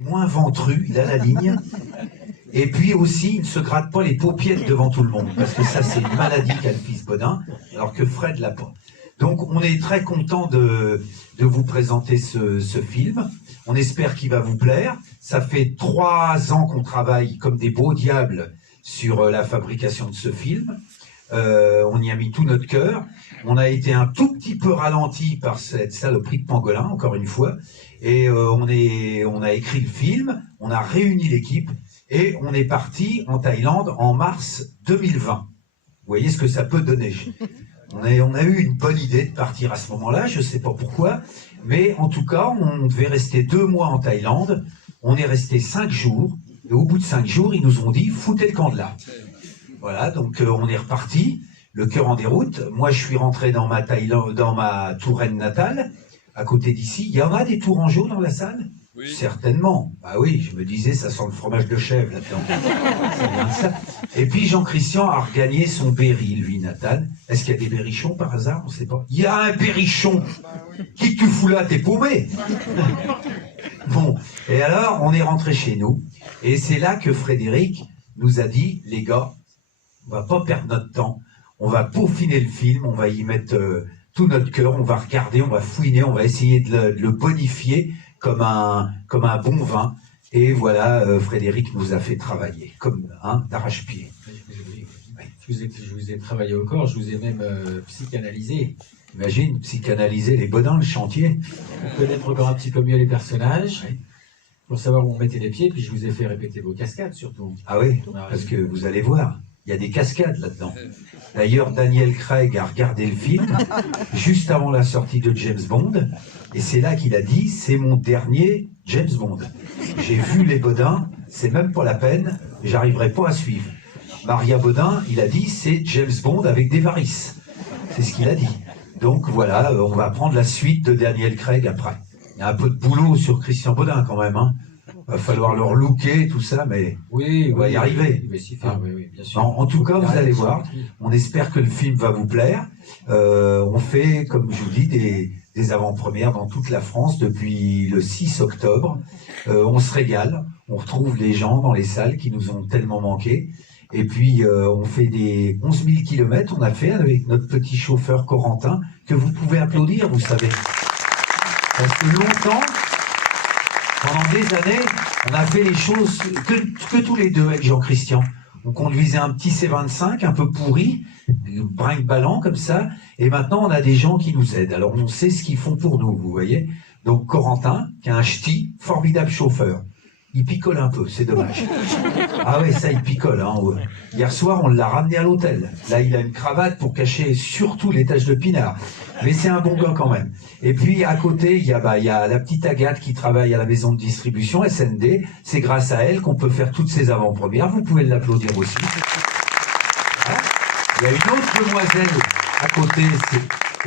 moins ventru, il a la ligne. Et puis aussi, il ne se gratte pas les paupières devant tout le monde, parce que ça, c'est une maladie qu'a le fils Bodin, alors que Fred l'a pas. Donc, on est très content de vous présenter ce film. On espère qu'il va vous plaire. Ça fait 3 ans qu'on travaille comme des beaux diables sur la fabrication de ce film. On y a mis tout notre cœur. On a été un tout petit peu ralenti par cette saloperie de pangolin, encore une fois. Et on a écrit le film, on a réuni l'équipe et on est parti en Thaïlande en mars 2020. Vous voyez ce que ça peut donner. On a eu une bonne idée de partir à ce moment-là, je ne sais pas pourquoi, mais en tout cas, on devait rester 2 mois en Thaïlande. On est resté 5 jours, et au bout de 5 jours, ils nous ont dit « foutez le camp de là ». Voilà, donc on est reparti, le cœur en déroute. Moi, je suis rentré dans ma Touraine natale, à côté d'ici. Il y en a des Tourangeaux dans la salle ? Oui. Certainement. Bah oui, je me disais, ça sent le fromage de chèvre là-dedans. Ça vient de ça. Et puis Jean-Christian a regagné son Berry, lui, natal. Est-ce qu'il y a des berrichons par hasard? On ne sait pas. Il y a un berrichon. Qui que tu fous là? T'es paumé. Bon, et alors, on est rentré chez nous. Et c'est là que Frédéric nous a dit, les gars, on va pas perdre notre temps. On va peaufiner le film, on va y mettre tout notre cœur, on va regarder, on va fouiner, on va essayer de le bonifier comme un bon vin. Et voilà, Frédéric nous a fait travailler, comme d'arrache-pied. Je vous ai travaillé au corps, je vous ai même psychanalysé. Imagine, psychanalyser les Bodins, le chantier. Pour connaître encore un petit peu mieux les personnages, pour savoir où on mettait les pieds, puis je vous ai fait répéter vos cascades surtout. Ah oui, parce que vous allez voir, il y a des cascades là-dedans. D'ailleurs, Daniel Craig a regardé le film juste avant la sortie de James Bond, et c'est là qu'il a dit, c'est mon dernier James Bond. J'ai vu les Bodins, c'est même pas la peine, j'arriverai pas à suivre. Maria Bodin, il a dit, c'est James Bond avec des varices. C'est ce qu'il a dit. Donc voilà, on va prendre la suite de Daniel Craig après. Il y a un peu de boulot sur Christian Bodin quand même, hein. Va falloir leur looker, tout ça, mais oui, on va y arriver. Oui, bien sûr. En tout cas, vous allez voir, on espère que le film va vous plaire. On fait, comme je vous dis, des avant-premières dans toute la France depuis le 6 octobre. On se régale, on retrouve les gens dans les salles qui nous ont tellement manqué. Et puis, on fait des 11 000 kilomètres, on a fait avec notre petit chauffeur Corentin, que vous pouvez applaudir, vous savez. Parce que longtemps, pendant des années, on a fait les choses que tous les deux avec Jean-Christian. On conduisait un petit C25 un peu pourri, brinque-ballant comme ça, et maintenant on a des gens qui nous aident. Alors on sait ce qu'ils font pour nous, vous voyez. Donc Corentin, qui a un ch'ti, formidable chauffeur. Il picole un peu, c'est dommage. Ah ouais, ça il picole. Hein. Hier soir, on l'a ramené à l'hôtel. Là, il a une cravate pour cacher surtout les taches de pinard. Mais c'est un bon gars quand même. Et puis à côté, il y a la petite Agathe qui travaille à la maison de distribution, SND. C'est grâce à elle qu'on peut faire toutes ces avant-premières. Vous pouvez l'applaudir aussi. Voilà. Il y a une autre demoiselle à côté.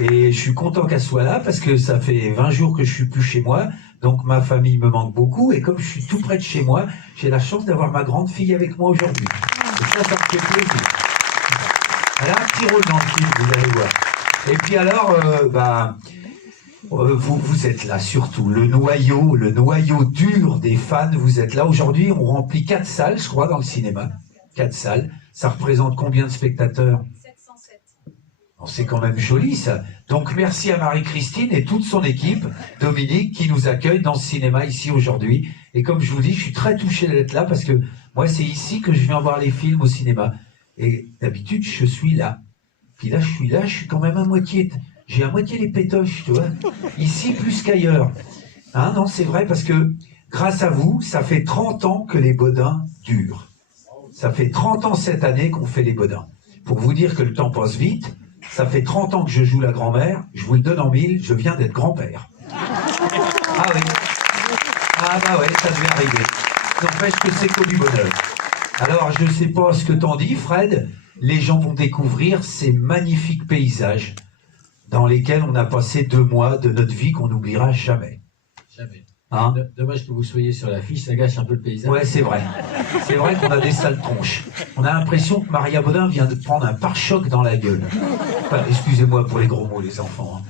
Et je suis content qu'elle soit là parce que ça fait 20 jours que je suis plus chez moi. Donc ma famille me manque beaucoup. Et comme je suis tout près de chez moi, j'ai la chance d'avoir ma grande fille avec moi aujourd'hui. Et ça me fait plaisir. Elle a un petit rôle dans le film, vous allez voir. Et puis alors, vous êtes là surtout, le noyau dur des fans, vous êtes là. Aujourd'hui, on remplit 4 salles, je crois, dans le cinéma. 4 salles. Ça représente combien de spectateurs? 707. C'est quand même joli, ça. Donc, merci à Marie-Christine et toute son équipe, Dominique, qui nous accueille dans ce cinéma ici aujourd'hui. Et comme je vous dis, je suis très touché d'être là parce que moi, c'est ici que je viens voir les films au cinéma. Et d'habitude, je suis là. Puis là, je suis quand même à moitié. J'ai à moitié les pétoches, tu vois. Ici, plus qu'ailleurs. Hein, non, c'est vrai, parce que grâce à vous, ça fait 30 ans que les Bodins durent. Ça fait 30 ans cette année qu'on fait les Bodins. Pour vous dire que le temps passe vite, ça fait 30 ans que je joue la grand-mère, je vous le donne en mille, je viens d'être grand-père. Ah oui. Ah bah ouais, ça devait arriver. N'empêche que c'est que du bonheur. Alors, je ne sais pas ce que t'en dis, Fred. Les gens vont découvrir ces magnifiques paysages dans lesquels on a passé 2 mois de notre vie qu'on n'oubliera jamais. Jamais. Hein? Dommage que vous soyez sur l'affiche, ça gâche un peu le paysage. Ouais, c'est vrai. C'est vrai qu'on a des sales tronches. On a l'impression que Maria Bodin vient de prendre un pare-choc dans la gueule. Enfin, excusez-moi pour les gros mots, les enfants. Hein.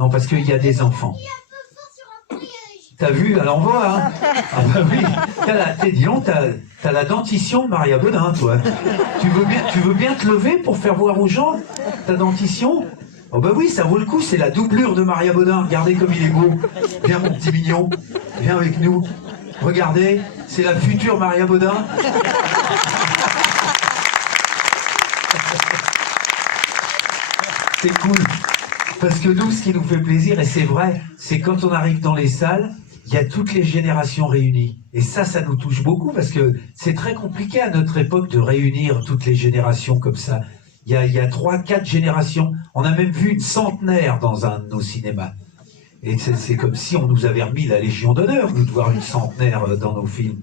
Non, parce qu'il y a des enfants. T'as vu à l'envoi, hein? Ah bah oui. Dis donc, t'as la dentition de Maria Bodin, toi. Tu veux bien te lever pour faire voir aux gens ta dentition? Oh bah oui, ça vaut le coup, c'est la doublure de Maria Bodin. Regardez comme il est beau. Viens mon petit mignon, viens avec nous. Regardez, c'est la future Maria Bodin. C'est cool. Parce que nous, ce qui nous fait plaisir, et c'est vrai, c'est quand on arrive dans les salles, il y a toutes les générations réunies. Et ça nous touche beaucoup parce que c'est très compliqué à notre époque de réunir toutes les générations comme ça. Il y a 3-4 générations. On a même vu une centenaire dans un de nos cinémas. Et c'est comme si on nous avait remis la Légion d'honneur, nous, de voir une centenaire dans nos films.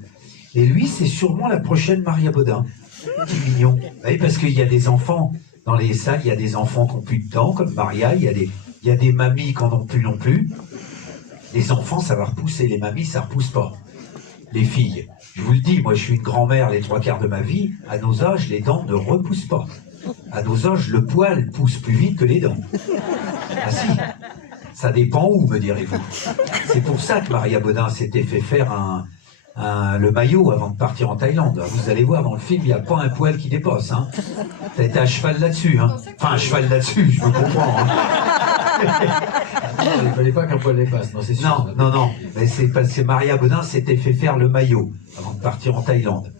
Et lui, c'est sûrement la prochaine Maria Bodin. Petit mignon. Oui, parce qu'il y a des enfants dans les salles, il y a des enfants qui n'ont plus de dents, comme Maria, il y a des mamies qui n'en ont plus non plus. Les enfants, ça va repousser, les mamies, ça ne repousse pas. Les filles, je vous le dis, moi je suis une grand-mère les 3/4 de ma vie, à nos âges, les dents ne repoussent pas. À nos âges, le poil pousse plus vite que les dents. Ah si, ça dépend où, me direz-vous. C'est pour ça que Maria Bodin s'était fait faire le maillot avant de partir en Thaïlande. Vous allez voir, dans le film, il n'y a pas un poil qui dépasse. Hein. T'as été à cheval là-dessus. Hein. Enfin, à cheval là-dessus, je me comprends. Hein. Il ne fallait pas qu'un poil dépasse. Non, c'est sûr. Non. Mais c'est parce que Maria Bodin s'était fait faire le maillot avant de partir en Thaïlande.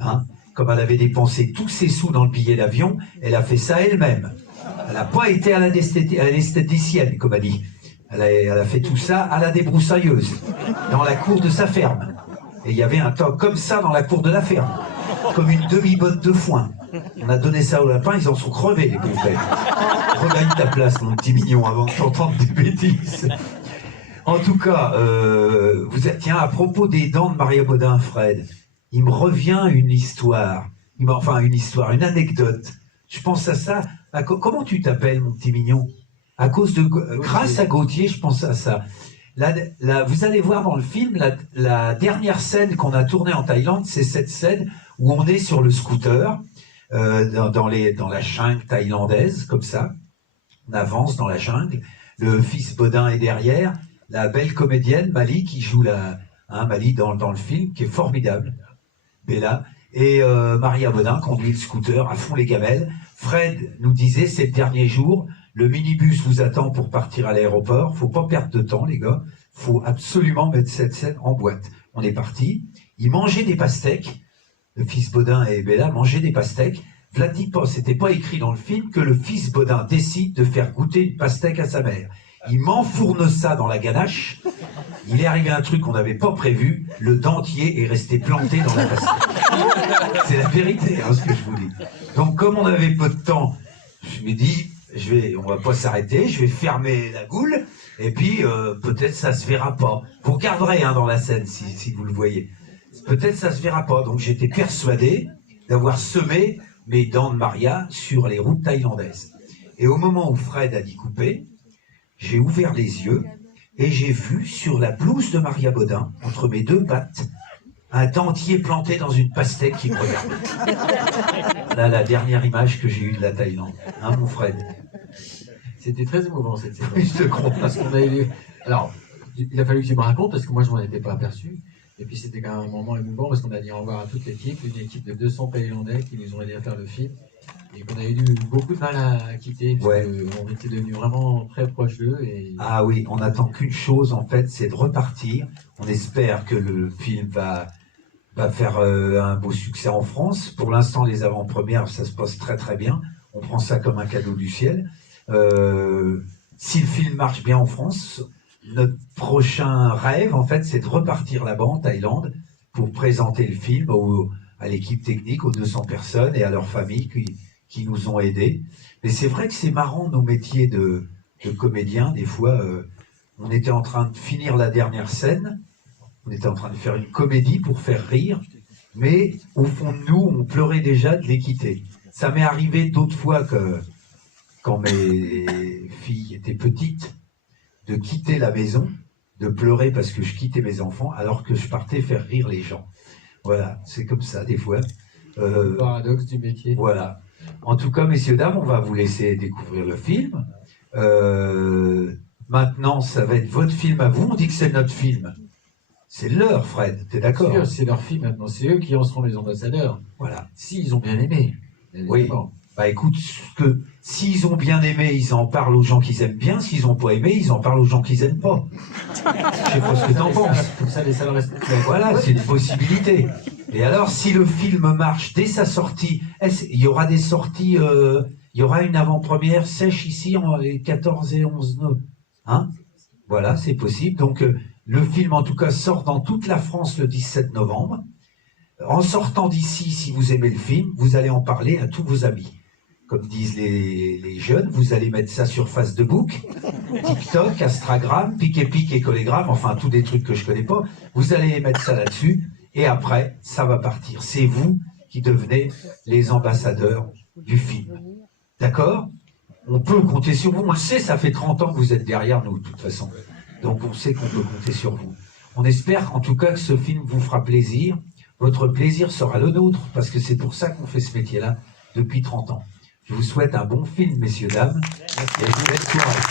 Hein. Comme elle avait dépensé tous ses sous dans le billet d'avion, elle a fait ça elle-même. Elle n'a pas été à l'esthéticienne, comme elle dit. Elle a fait tout ça à la débroussailleuse, dans la cour de sa ferme. Et il y avait un tas comme ça dans la cour de la ferme, comme une demi-botte de foin. On a donné ça aux lapins, ils en sont crevés, les pauvres. Regagne ta place, mon petit mignon, avant de t'entendre des bêtises. En tout cas, tiens, à propos des dents de Maria Bodin, Fred, il me revient une histoire. Une anecdote. Je pense à ça. Comment tu t'appelles, mon petit mignon? Grâce à Gauthier, je pense à ça. Vous allez voir dans le film, la dernière scène qu'on a tournée en Thaïlande, c'est cette scène où on est sur le scooter, dans la jungle thaïlandaise, comme ça. On avance dans la jungle. Le fils Bodin est derrière. La belle comédienne, Mali, qui joue Mali dans le film, qui est formidable. Bella. Et Maria Bodin conduit le scooter à fond les gamelles. Fred nous disait, c'est le dernier jour, le minibus vous attend pour partir à l'aéroport. Faut pas perdre de temps, les gars. Faut absolument mettre cette scène en boîte. On est parti. Ils mangeaient des pastèques. Le fils Bodin et Bella mangeaient des pastèques. Vladipa, c'était pas écrit dans le film que le fils Bodin décide de faire goûter une pastèque à sa mère. Il m'enfourne ça dans la ganache. Il est arrivé un truc qu'on n'avait pas prévu. Le dentier est resté planté dans la pastèque. C'est la vérité, hein, ce que je vous dis. Donc, comme on avait peu de temps, je me dis, on va pas s'arrêter, je vais fermer la goule, et puis peut-être ça se verra pas. Vous regarderez dans la scène si vous le voyez. Peut-être ça se verra pas. Donc j'étais persuadé d'avoir semé mes dents de Maria sur les routes thaïlandaises. Et au moment où Fred a dit couper, j'ai ouvert les yeux et j'ai vu sur la blouse de Maria Bodin, entre mes deux pattes, un dentier planté dans une pastèque qui me regardait. Là, la dernière image que j'ai eue de la Thaïlande. Hein, mon Fred? C'était très émouvant cette séquence. Je te crois. Parce qu'on a eu... Alors, il a fallu que tu me racontes parce que moi je m'en étais pas aperçu. Et puis c'était quand même un moment émouvant parce qu'on a dit au revoir à toute l'équipe, une équipe de 200 Thaïlandais qui nous ont aidés à faire le film. Et qu'on a eu beaucoup de mal à quitter. Parce qu'on était devenus vraiment très proches d'eux. Et... Ah oui, on n'attend qu'une chose en fait, c'est de repartir. On espère que le film va faire un beau succès en France. Pour l'instant, les avant-premières, ça se passe très très bien. On prend ça comme un cadeau du ciel. Si le film marche bien en France, notre prochain rêve, en fait, c'est de repartir là-bas en Thaïlande pour présenter le film à l'équipe technique, aux 200 personnes et à leurs familles qui nous ont aidés. Mais c'est vrai que c'est marrant, nos métiers de comédiens. Des fois, on était en train de finir la dernière scène, on était en train de faire une comédie pour faire rire, mais au fond de nous, on pleurait déjà de les quitter. Ça m'est arrivé d'autres fois quand mes filles étaient petites, de quitter la maison, de pleurer parce que je quittais mes enfants, alors que je partais faire rire les gens. Voilà, c'est comme ça des fois. Le paradoxe du métier. Voilà. En tout cas, messieurs, dames, on va vous laisser découvrir le film. Maintenant, ça va être votre film à vous. On dit que c'est notre film. C'est leur, Fred, t'es d'accord? C'est leur film maintenant, c'est eux qui en seront les ambassadeurs. Voilà. S'ils ont bien aimé. Oui. Évidemment. Bah écoute, s'ils ont bien aimé, ils en parlent aux gens qu'ils aiment bien. S'ils n'ont pas aimé, ils en parlent aux gens qu'ils aiment pas. Je sais pas ce que t'en penses. Comme ça, les salles restent. Voilà, c'est une possibilité. Et alors, si le film marche dès sa sortie, il y aura des sorties, il y aura une avant-première sèche ici en les 14 et 11 nœuds. Hein? Voilà, c'est possible. Donc, le film, en tout cas, sort dans toute la France le 17 novembre. En sortant d'ici, si vous aimez le film, vous allez en parler à tous vos amis. Comme disent les jeunes, vous allez mettre ça sur Facebook, TikTok, Instagram, Pic et Collégramme, enfin tous des trucs que je connais pas. Vous allez mettre ça là-dessus et après, ça va partir. C'est vous qui devenez les ambassadeurs du film. D'accord? On peut compter sur vous. On le sait, ça fait 30 ans que vous êtes derrière nous, de toute façon. Donc on sait qu'on peut compter sur vous. On espère en tout cas que ce film vous fera plaisir. Votre plaisir sera le nôtre, parce que c'est pour ça qu'on fait ce métier-là depuis 30 ans. Je vous souhaite un bon film, messieurs, dames, et je vous laisse courage.